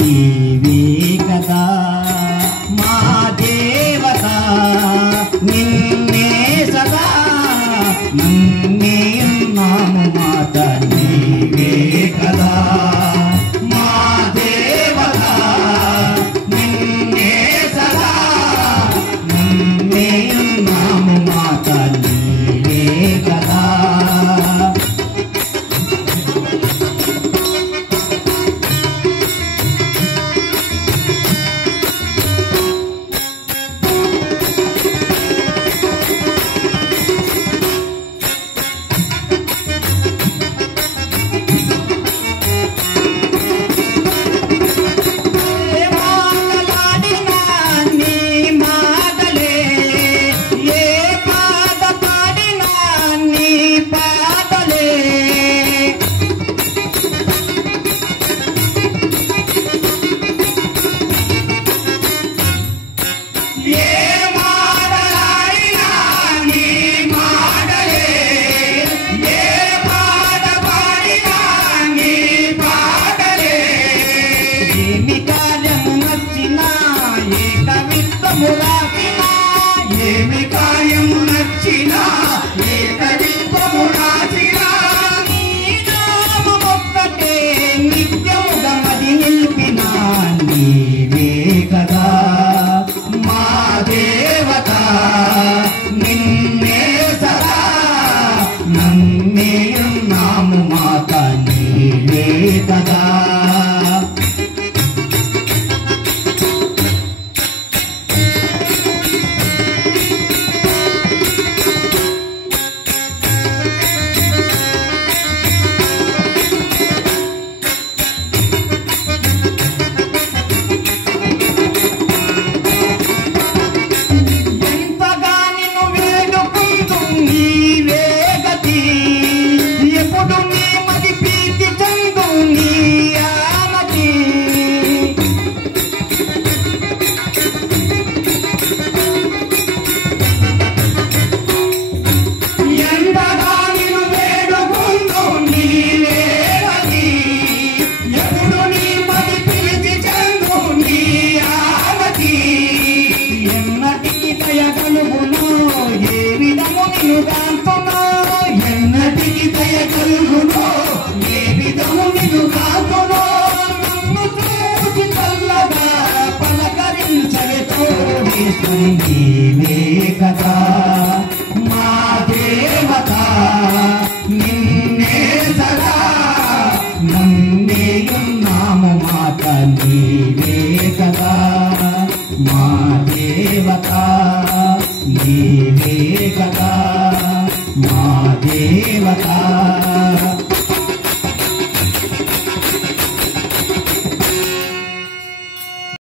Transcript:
నీవే కదా మా దేవత నిన్నే సదా నన్నే నాము మాత నీవే కదా మా దేవత నిన్నే సదా నన్నే నాము మాత నీవే కదా ఏమి కార్యము నచ్చినా ఏ కవిత్వము రాసినా నీ నామమొక్కటే నిత్యముగా మది నిలిపినా నీవే కదా మా దేవత నిన్నే సదా నన్నే నాము మాత నీవే కదా ఎన్నటికి దయ కలుగునో ఏ విధము నిన్ను కాకునో నన్ను చూసి చల్లగా పలకరించని తోడేశ్వరి నీవే కదా మా దేవత నిన్నే సదా నన్నే నాము మాత నీవే కదా మా దేవత నీవే కదా